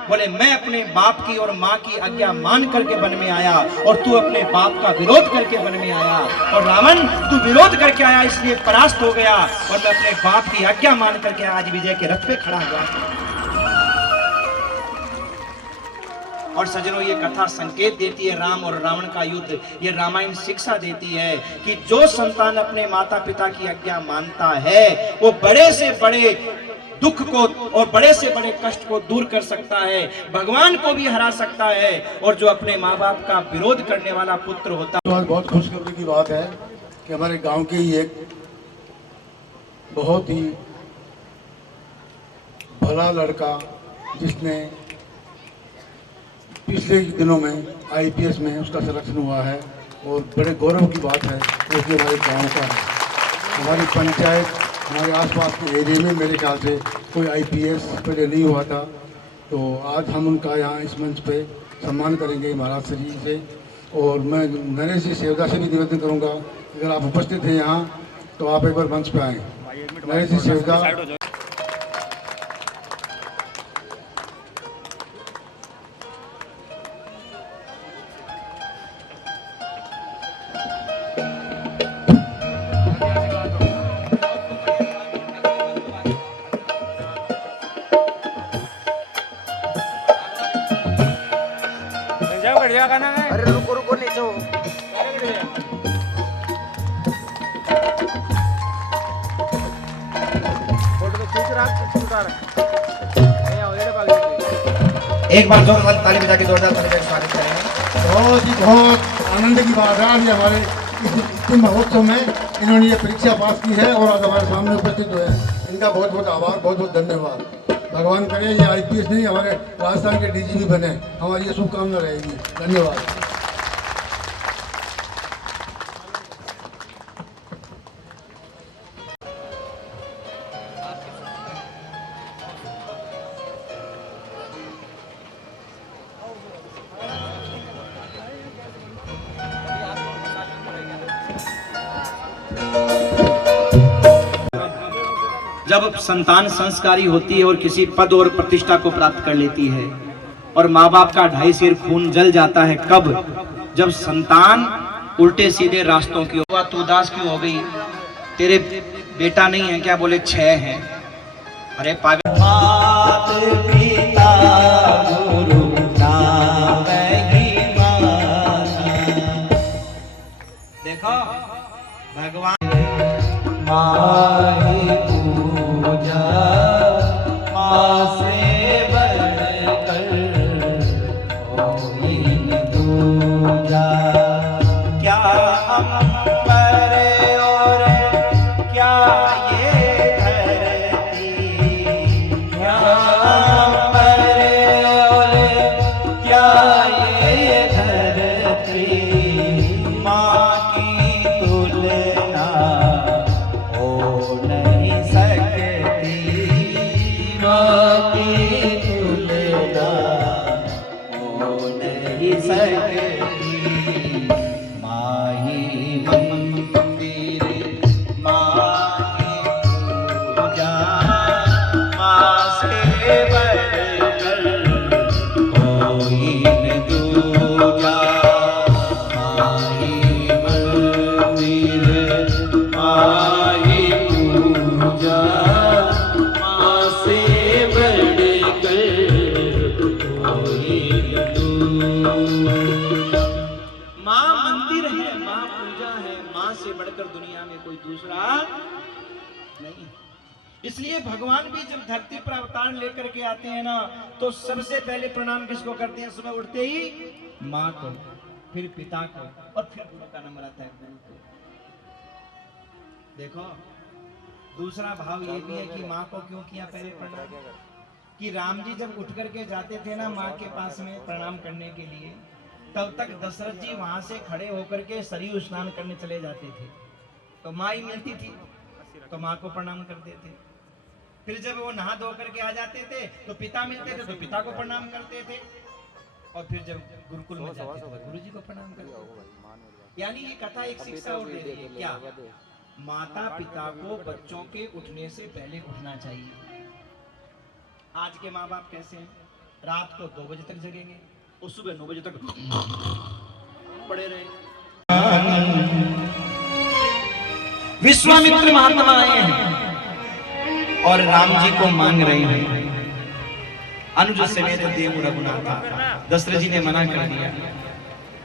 बोले, मैं अपने बाप की और माँ की आज्ञा मान करके वन में आया, और तू अपने बाप का विरोध करके वन में आया। और रावण, तू विरोध करके आया इसलिए परास्त हो गया, और मैं अपने बाप की आज्ञा मान करके आज विजय के रथ पे खड़ा हुआ। और सज्जनों, ये कथा संकेत देती है राम और रावण का युद्ध। ये रामायण शिक्षा देती है कि जो संतान अपने माता पिता की आज्ञा मानता है, वो बड़े से बड़े दुख को और बड़े से बड़े कष्ट को दूर कर सकता है, भगवान को भी हरा सकता है। और जो अपने माँ बाप का विरोध करने वाला पुत्र होता है। तो बहुत खुशखबरी की बात है कि हमारे गांव के ही एक बहुत ही भला लड़का, जिसने पिछले दिनों में IPS में उसका सिलेक्शन हुआ है और बड़े गौरव की बात है वो कि हमारे गांव का है। हमारी पंचायत, हमारे आसपास के एरिया में मेरे ख्याल से कोई IPS पहले नहीं हुआ था, तो आज हम उनका यहाँ इस मंच पे सम्मान करेंगे महाराज श्री से। और मैं नरेश जी सेवदा से भी निवेदन करूँगा, अगर आप उपस्थित हैं यहाँ तो आप एक बार मंच पे आएँ। नरेश जी सेवदा। अरे रुको रुको नहीं तो एक बार जोरदार ताली बजा के जोरदार ताली बजा के स्वागत करेंगे। बहुत आनंद की बात है आज हमारे इस महोत्सव में इन्होंने ये परीक्षा पास की है और आज हमारे सामने उपस्थित हुए हैं। इनका बहुत बहुत आभार, बहुत बहुत धन्यवाद। भगवान करे ये IPS नहीं हमारे राजस्थान के DGP बने, हमारी ये शुभकामना रहेगी। धन्यवाद। जब संतान संस्कारी होती है और किसी पद और प्रतिष्ठा को प्राप्त कर लेती है और माँ बाप का 2.5 सिर खून जल जाता है, कब? जब संतान उल्टे सीधे रास्तों की हुआ। तू उदास क्यों हो गई? तेरे बेटा नहीं है क्या? बोले 6 हैं। अरे पागल। मात पिता गुरु नाम ही माना। देखो भगवान माही पूजा माँ से बढ़कर कोई न दूजा। क्या अंबर और क्या ये धरती, क्या अंबर और क्या ये धरती, माँ की तुलना हो नहीं सकती, माँ की तुलना हो नहीं सकती। माँ ही मंदिर, माँ की पूजा, माँ से बढ़कर कोई न दूजा। माँ ही मंदिर, माँ ही पूजा, माँ से बढ़कर कोई न दूजा। माँ मंदिर है, माँ पूजा है, माँ से बढ़कर दुनिया में कोई दूसरा नहीं। इसलिए भगवान भी जब धरती पर अवतार लेकर के आते हैं ना, तो सबसे पहले प्रणाम किसको करते हैं? सुबह उठते ही माँ को, फिर पिता को, और फिर गुरु का नंबर आता है गुरु को। देखो दूसरा भाव ये भी है कि माँ को क्यों किया पहले प्रणाम? कि राम जी जब उठ करके जाते थे ना माँ के पास में प्रणाम करने के लिए, तब तक दशरथ जी वहां से खड़े होकर के सरयू स्नान करने चले जाते थे, तो माँ ही मिलती थी, तो माँ को प्रणाम करते थे। फिर जब वो नहा धो करके आ जाते थे तो पिता मिलते थे, तो पिता को प्रणाम करते थे, और फिर जब गुरुकुल में जाते थे तो गुरु जी को प्रणाम करते थे। यानी ये कथा एक शिक्षा और दे रही है क्या? माता पिता को बच्चों के उठने से पहले उठना चाहिए। आज के माँ बाप कैसे हैं? रात को 2 बजे तक जगेंगे और सुबह 9 बजे तक पड़े रहे। विश्वामित्र महात्मा आए हैं और राम जी को मांग रहे हैं। अनुज समेत देव रघुनाथ। दशरथ जी ने मना कर दिया।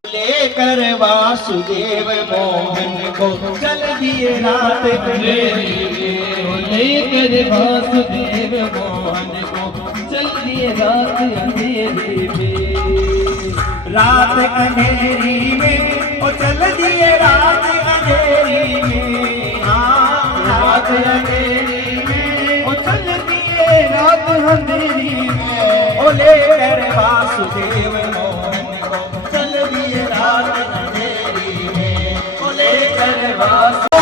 लेकर वासुदेव मोहन को चल दिए रात अंधेरी, लेकर वासुदेव मोहन को चल दिए रात अंधेरी में। रात अंधेरी में ओ चल दिए रात अंधेरी में। हाँ, रात अंधेरी में ओ चल दिए रात अंधेरी में, ओ लेकर वासुदेव मोहन को चल दिए रात अंधेरी में, ओ लेकर वासु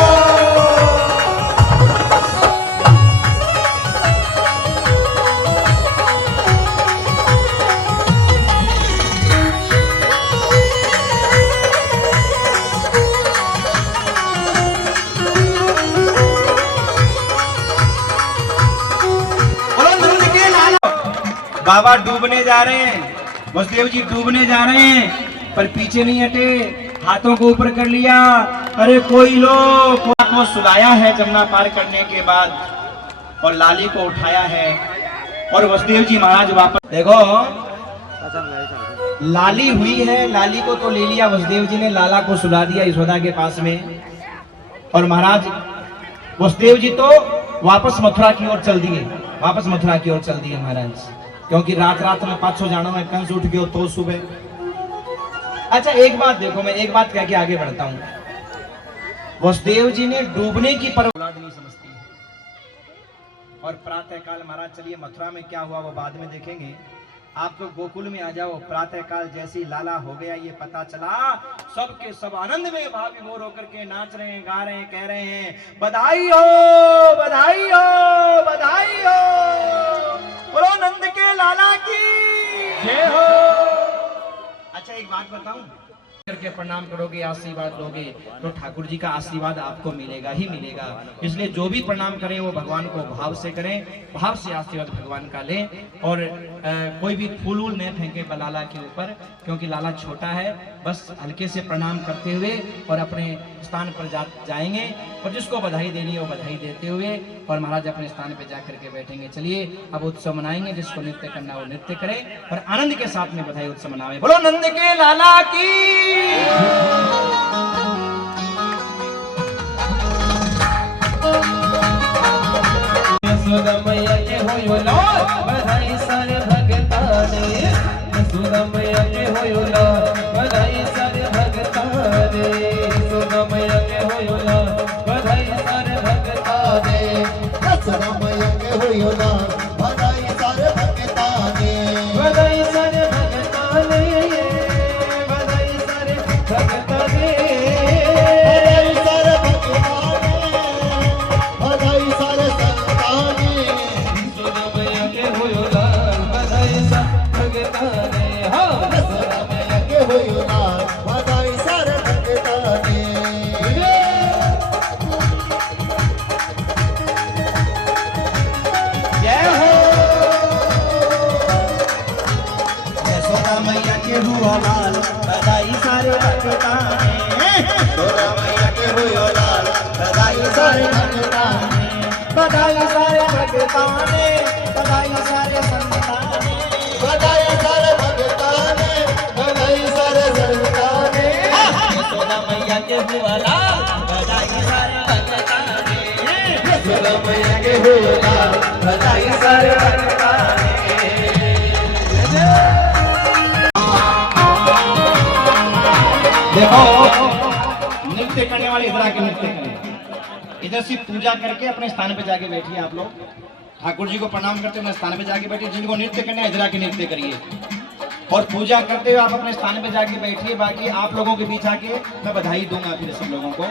बाबा डूबने जा रहे हैं, वसुदेव जी डूबने जा रहे हैं, पर पीछे नहीं हटे, हाथों को ऊपर कर लिया। अरे कोई लोग को सुलाया है जमुना पार करने के बाद, और लाली को उठाया है, और वसुदेव जी महाराज वापस। देखो लाली हुई है, लाली को तो ले लिया वसुदेव जी ने, लाला को सुला दिया यशोदा के पास में, और महाराज वसुदेव जी तो वापस मथुरा की ओर चल दिए, वापस मथुरा की ओर चल दिए महाराज, क्योंकि रात रात में पाछो जानो है, कंस उठ गयो तो सुबह। अच्छा एक बात देखो, मैं एक बात कह के आगे बढ़ता हूं। वसुदेव जी ने डूबने की औलाद नहीं समझती है, और प्रातः काल महाराज चलिए मथुरा में क्या हुआ वो बाद में देखेंगे। आप तो गोकुल में आ जाओ, प्रातः काल जैसी लाला हो गया ये पता चला, सबके सब आनंद में भाव विभोर होकर के नाच रहे हैं, गा रहे हैं, कह रहे हैं बधाई हो बधाई हो बधाई हो, बोलो नंद के लाला की जय हो। अच्छा एक बात बताऊं, करके प्रणाम करोगे, आशीर्वाद लोगे, तो ठाकुर जी का आशीर्वाद आपको मिलेगा ही मिलेगा। इसलिए जो भी प्रणाम करें वो भगवान को भाव से करें, भाव से आशीर्वाद भगवान का लें, और कोई भी फूल वूल नहीं फेंके लाला के ऊपर, क्योंकि लाला छोटा है। बस हल्के से प्रणाम करते हुए और अपने स्थान पर जाएंगे, और जिसको बधाई देनी है वो बधाई देते हुए, और महाराज अपने स्थान पर जाकर के बैठेंगे। चलिए अब उत्सव मनाएंगे, जिसको नृत्य करना वो नृत्य करे, और आनंद के साथ में बधाई उत्सव मनावे। बोलो नंद के लाला की। यशोदा मैया के होयो लाल, बधाई सारे भगता ने, यशोदा मैया के होयो लाल, बधाई सारे भगता ने, यशोदा मैया के होयो लाल, बधाई सारे भगता ने, यशोदा मैया के होयो लाल, बधाई सारे भगता ने, बधाई सारे भगता ने, बधाई सारे भगता ने, बधाई सारे भगता ने, बधाई सारे संता ने, यशोदा मैया के होयो लाल, बधाई सारे भगता ने, हाँ यशोदा मैया के होयो लाल, बधाई सारे भगता ने। जय हो। यशोदा मैया के हुआ लाल, बधाई सारे भगता ने, यशोदा मैया के हुआ लाल, बधाई सारे भगता ने, बधाई सारे भगता ने, बधाई सारे संता ने, बधाई सारे भगता ने, बधाई सारे संता ने, यशोदा मैया के हुआ लाल, बधाई सारे भगता ने, यशोदा मैया के होयो लाल, बधाई सारे भगता ने। देखो नृत्य करने वाले इधर आके नृत्य करें, इधर से पूजा करके अपने स्थान पे जाके बैठिए। आप लोग ठाकुर जी को प्रणाम करते हुए स्थान पे जाके बैठिए, जिनको नृत्य करना है इधर आके नृत्य करिए, और पूजा करते हुए आप अपने स्थान पे जाके बैठिए। बाकी आप लोगों के बीच आके मैं बधाई दूंगा फिर सब लोगों को।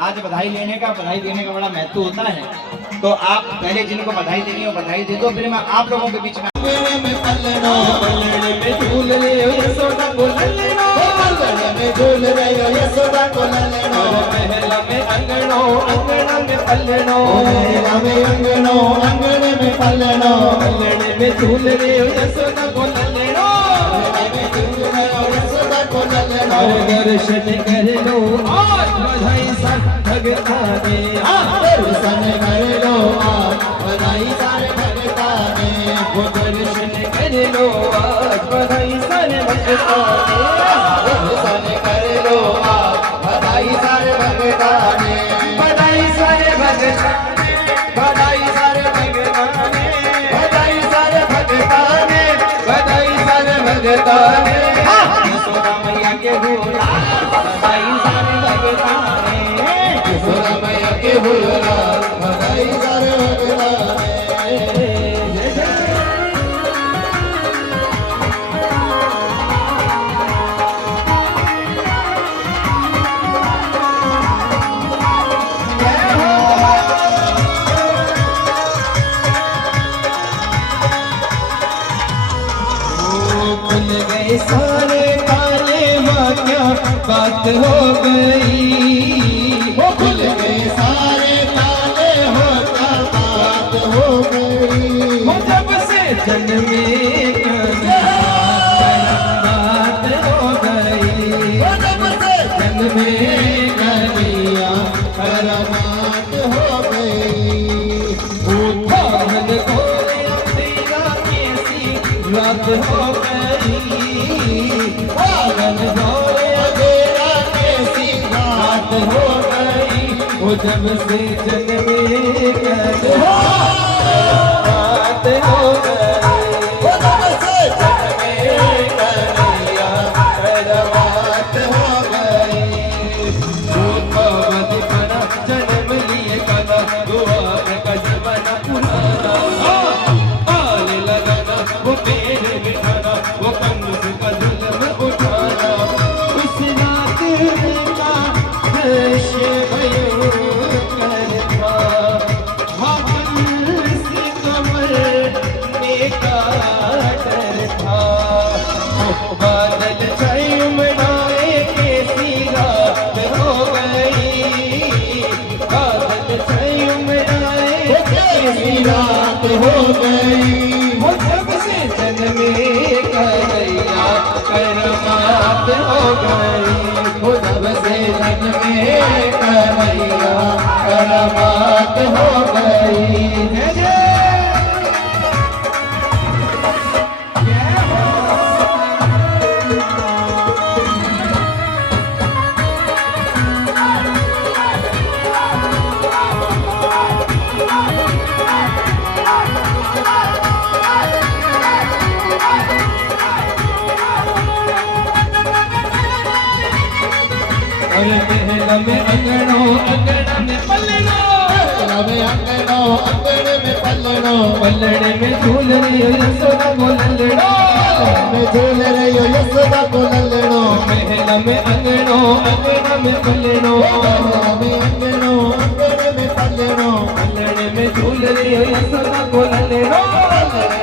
आज बधाई देने का बड़ा महत्व होता है, तो आप पहले जिनको बधाई देनी हो बधाई दे दो, फिर मैं आप लोगों के बीच में में पल्लनो, पल्लड़े में झूल ले यशोदा को ललनो, पल्लने में झूल रहे हो यशोदा को ललनो, महला में अंगनो, अंगना में पल्लनो, मेला में अंगनो, अंगने में पल्लनो, पल्लड़े में झूल ले यशोदा को ललनो, मेला में झूल रहे हो यशोदा को ललनो, दर्शन कर लो आज बधाई सब भगता ने, दर्शन कर लो आज बधाई सारे भगता ने, वो दर्शन कर लो आज बधाई सारे भगता ने, दर्शन कर लो आज बधाई सारे भगता ने, बधाई सारे भगता ने, बधाई सारे भगता ने, बधाई सारे भगता ने, बधाई सारे भगता ने, यशोदा मैया के होला बधाई सारे भगता ने, यशोदा मैया के होला बधाई सारे भगता ने। गए सारे ताले, माँ क्या बात हो गई। वो खुल गए सारे ताले, हो क्या बात हो गई। वो जब से जन्मे बात हो गई। वो जब से जन्मे कन्हैया करामात हो गई। पागल को तेरा कैसी रात हो गई। पागल हो तेरा कैसी रात हो गई। वो जब से जन्मे बात हो गई। वो जब से जन्मे कन्हैया करामात हो गई। पावती पना जन्म लिए कना, दुआ का जमाना पुराना। आने लगाना वो पेड़ बिठाना, वो कंस का जुल्म उठाना। उस रात का दृश्य भयंकर था। हाकिम से कमर में का डर था। बादल छाए उमड़ाए कैसी रात हो गई। बादल छाए उमड़ाए कैसी रात हो गई। वो जब से जन्मे कन्हैया करामात हो गई। वो जब से जन्मे कन्हैया करामात हो गई। जय जय और महल में अंगड़ों अंगड़ा में पलड़ो। में अंगनो अंगन में पलड़ो। पलड़े में झूल रही हो यशोदा को ललड़ो। में झूल रही हो यशोदा को ललड़ो। महल में अंगड़ों अंगड़ा में पलड़ो। में अंगनो अंगन में पलड़ो। पलड़े में झूल रही हो यशोदा को ललड़ो।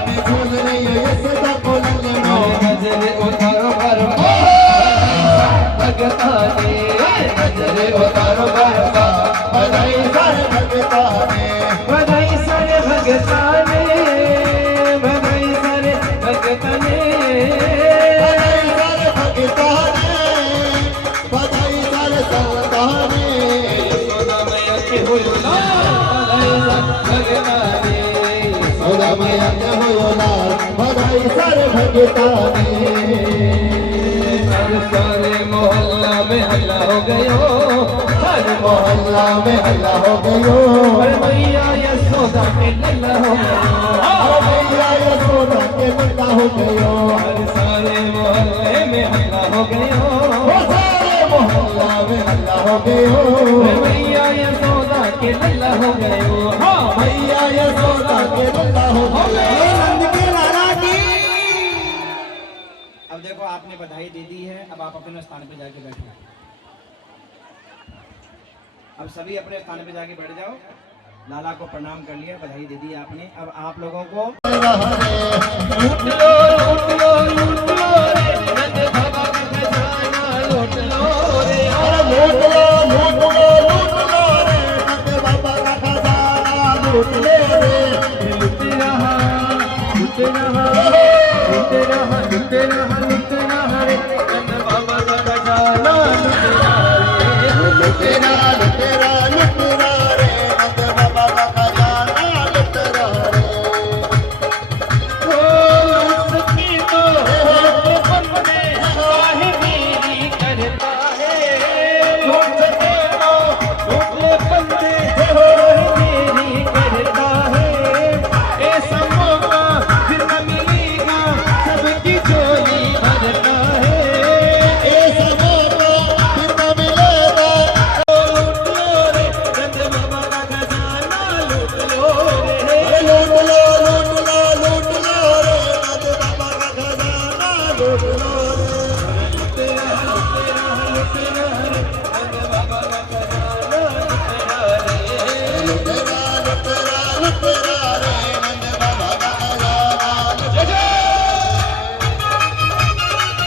में झूल रही हो यशोदा को ललड़ो। नजरे उतारो बरपा भगता ने। नजरे उतारो बरपा बधाई सारे भगता ने। बधाई सारे भगता ने। बधाई सारे भगता ने। बधाई सारे भगता ने। बधाई सारे संता ने। यशोदा मैया के हो बधाई भगता ने। सौदा मैया के हो लाल, बधाई सारे भगता ने। हर सारे मोहल्ला में हल्ला हो गयो। हर मोहल्ला में हल्ला हो गयो। अरे मैया यशोदा के लल्ला हो गयो। अरे मैया यशोदा के लल्ला हो गयो। हर सारे मोहल्ले में हल्ला हो गयो। वो सारे मोहल्ला में हल्ला हो गयो। अरे मैया यशोदा के लल्ला हो गयो। हाँ मैया यशोदा के लल्ला हो गयो। नंद के लाला की। अब देखो आपने बधाई दे दी है, अब आप अपने स्थान पे जाके बैठो। अब सभी अपने स्थान पे जाके बैठ जाओ। लाला को प्रणाम कर लिया, बधाई दे दी आपने। अब आप लोगों को लूट लो लूट लो लूट लो रे। नंद बाबा का खजाना लूट लो रे। अरे लूट लो लूट लो लूट लो रे। नंद बाबा का खजाना लूट ले रे। लूट रहा लूट रहा लूट रहा लूट रहा लूट रहा रे। नंद बाबा का खजाना लूट रहा रे। लुटेरा लुटेरा लुटेरा रे। नंद बाबा का खजाना लुटेरा रे। ओ सखी तो बंदे काहे मेरी करता है। लूट सके तो लूट बंदे काहे मेरी करता है। ऐसा मौका फिर न मिलेगा, सबकी झोली भरता है। ऐसा मौका फिर न मिलेगा। लूट लो रे नंद बाबा का खजाना लूट लो रे। अरे लूट लो लूट लो लूट लो रे। नंद बाबा का खजाना लूट लो रे। लुटेरा लुटेरा लुटेरा रे। नंद बाबा का खजाना लूट लो रे।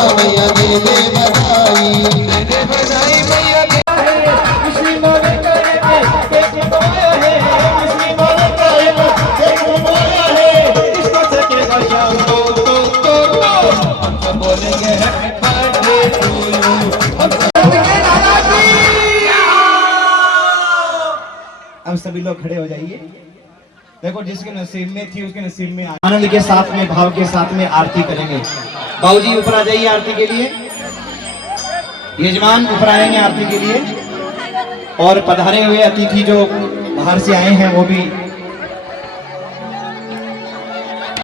दुर्गा मैया दे दे बधाई, दे दे बधाई मैया दे। मुस्लिमों ने करे में एक बोया है, मुस्लिमों ने करे में एक बोया है, इसको सकेगा शाम तो हम सब बोलेंगे हैप्पी बर्थडे टू यू, हम सब अब सभी लोग खड़े हो जाइए। देखो जिसके नसीब में थी उसके नसीब में आनंद के साथ में भाव के साथ में आरती करेंगे। बाबूजी ऊपर आ जाइए आरती के लिए, यजमान ऊपर आएंगे आरती के लिए, और पधारे हुए अतिथि जो बाहर से आए हैं वो भी